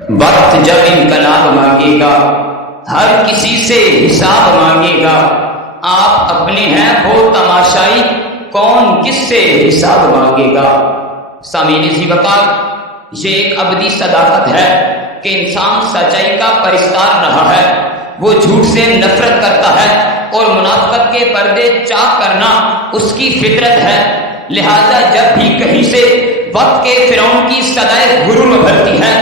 وقت جب انقلاب مانگے گا، ہر کسی سے حساب مانگے گا، آپ اپنے ہیں وہ تماشائی، کون کس سے حساب مانگے گا۔ سامعین ذی وقار، یہ ایک ابدی صداقت ہے کہ انسان سچائی کا پرستار رہا ہے، وہ جھوٹ سے نفرت کرتا ہے اور منافقت کے پردے چاک کرنا اس کی فطرت ہے۔ لہذا جب بھی کہیں سے وقت کے فرعون کی صدائے غرور ابھرتی ہے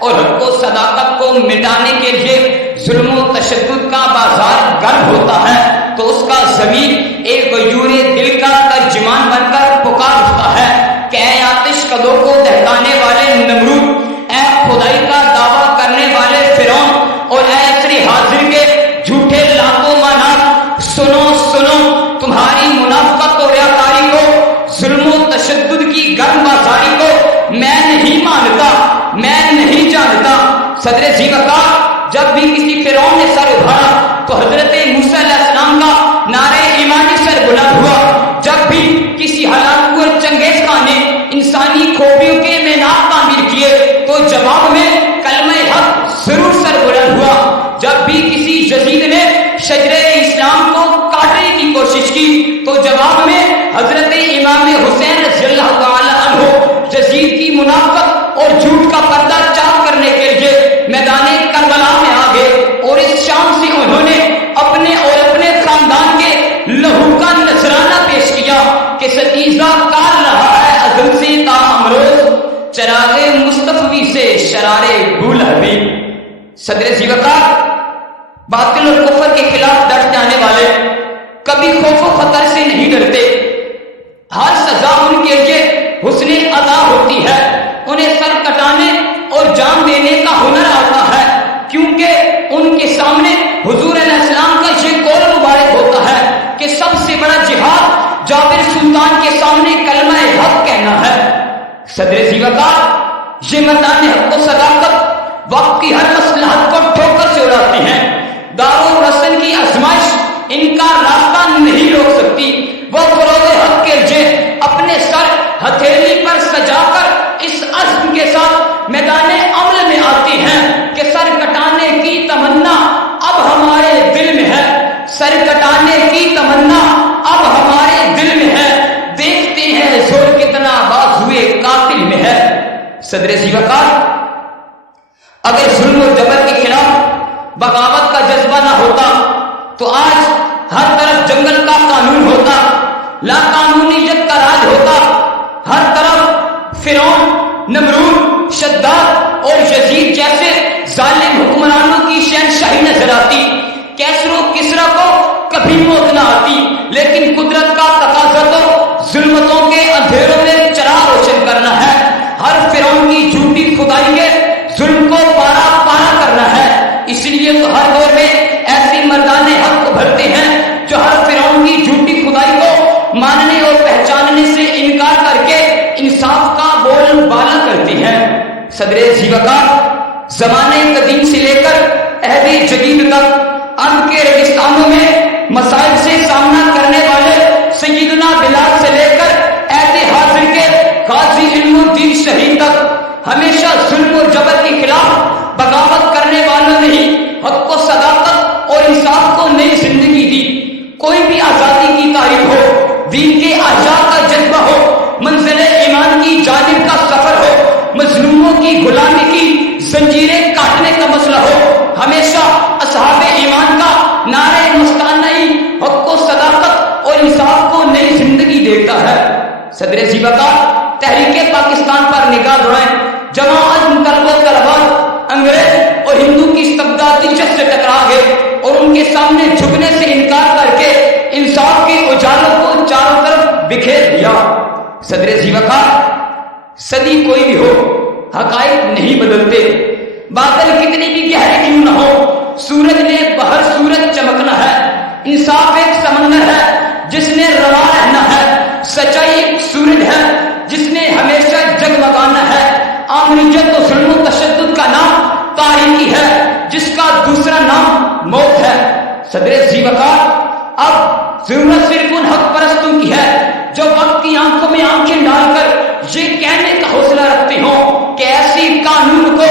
اور حق و صداقت کو مٹانے کے لیے ظلم و تشدد کا بازار گرم ہوتا ہے تو اس کا ضمیر ایک غیور دل کا ترجمان بن کر پکار اٹھتا ہے کہ اے آتش کدوں کو دہکانے والے نمرود، اے خدائی کا دعویٰ کرنے والے فرعون، اور اے عصر حاضر کے جھوٹے لاکھوں مانات، سنو سنو، تمہاری منافقت اور ریاکاری کو، ظلم و تشدد کی گرم بازاری کو میں نہیں مانتا، میں نہیں جانتا۔ صدر ذی وقار، جب بھی کسی فرعون نے سر اٹھایا تو حضرت موسیٰ علیہ السلام کا نعرہ ایمانی سر بلند ہوا۔ جب بھی کسی ہلاکو اور چنگیز خان نے انسانی خوبیوں کے مینار تعمیر کیے تو جواب میں کلمہ حق ضرور سر بلند ہوا۔ جب بھی کسی یزید نے شجرہ اسلام کو کاٹنے کی کوشش کی تو جواب میں حضرت امام حسین رضی اللہ تعالی عنہ یزید کی منافقت اور جھوٹ کا پردہ چاک کرنے کے لیے میدان کربلا میں آ گئے، اور اس شام سے انہوں نے اپنے اور اپنے خاندان کے لہو کا نذرانہ پیش کیا کہ ستیزہ کار رہا ہے ازل سے تا امروز، چراغ مصطفی سے شرار بول حبیب۔ صدر ذی وقار، باطل اور کفر کے خلاف ڈٹ جانے والے کبھی خوف و خطر سے نہیں ڈرتے۔ ہر سزا ان کے لیے حسن ادا ہوتی ہے، انہیں سر کٹانے اور جان دینے کا ہنر آتا ہے، کیونکہ ان کے سامنے حضور علیہ السلام کا یہ قول مبارک ہوتا ہے کہ سب سے بڑا جہاد جابر سلطان کے سامنے کلمہ حق کہنا ہے۔ صدر ذی وقار، یہ میدان حق و صداقت وقت کی ہر مصلحت کو ٹھوکر سے اڑاتی ہیں۔ دار و رسن کی آزمائش ان کا راستہ نہیں روک سکتی۔ وہ فروغ حق کے لیے اپنے سر ہتھیلی پر سجا کر اس عزم کے ساتھ میدان عمل میں آتی ہیں کہ سر کٹانے کی تمنا اب ہمارے دل میں ہے، سر کٹانے کی تمنا اب ہمارے دل میں ہے، دیکھتے ہیں زور کتنا بازوئے قاتل میں ہے۔ صدر ذی وقار، اگر ظلم و جبر کے خلاف بغاوت کا جذبہ نہ ہوتا تو آج ہر طرف جنگل کا قانون ہوتا، لا قانونیت کا راج ہوتا، ہر طرف فرعون، نمرود، شداد اور یزید جیسے ظالم حکمرانوں کی شہنشاہی نظر آتی۔ کیسر و کسرا کو کبھی موت نہ آتی، لیکن قدرت کا تقاضا تو ظلمتوں کے اندھیروں میں چراغ روشن کرنا ہے، ہر فرعون کی جھوٹی خدائی کے ظلم کو پارا پارا کرنا ہے۔ اس لیے تو ہر دور میں ایسی مردان حق ابھرتے ہیں جو ہر فرعون کی جھوٹی خدائی کو ماننے اور پہچاننے سے انکار کر کے انصاف کا بول بالا کرتے ہیں۔ صدر ذی وقار، زمانے قدیم سے لے کر عہد جدید تک ارض کے ریگستانوں میں مسائل سے سامنا کرنے والے سیدنا بلال سے لے کر عہد حاضر کے غازی علم الدین شہید تک ہمیشہ ظلم و جبر کے خلاف بغاوت کرنے والوں نے ہی حق و صداقت اور انصاف کو نئی زندگی دی۔ کوئی بھی آزادی کی تاریخ ہو، دین کے احجار کا جذبہ ہو، منزل ایمان کی جانب کا سفر ہو، مظلوموں کی غلامی کی زنجیریں کاٹنے کا مسئلہ ہو، ہمیشہ اصحاب ایمان کا نعرہ مستانہ ہی حق و صداقت اور انصاف کو نئی زندگی دیتا ہے۔ صدر ذی وقار، تحریک پاکستان پر نگاہ دوڑائیں، جوان عزم طلب و طلباء انگریز اور ہندو کی استبدادیت سے ٹکرا گئے اور ان کے سامنے جھکنے سے انکار کر کے انصاف کے اجالوں کو چاروں طرف بکھیر دیا۔ صدر ذی وقار، صدی کوئی بھی ہو، حقائق نہیں بدلتے، بادل کتنی بھی گہرے کیوں نہ ہو، سورج نے بہر سورج چمکنا ہے، انصاف ایک سمندر ہے جس نے رواں رہنا ہے، سچائی ایک سورج ہے جس نے ہمیشہ جگمگانا ہے، آمریت و ظلم و تشدد کا نام تاریکی ہے جس کا دوسرا نام موت ہے۔ صدر ذی وقار، اب ضرورت صرف ان حق پرستوں کی ہے جو وقت کی آنکھوں میں آنکھیں ڈال کر یہ کہنے کا حوصلہ رکھتے ہوں کہ ایسی قانون کو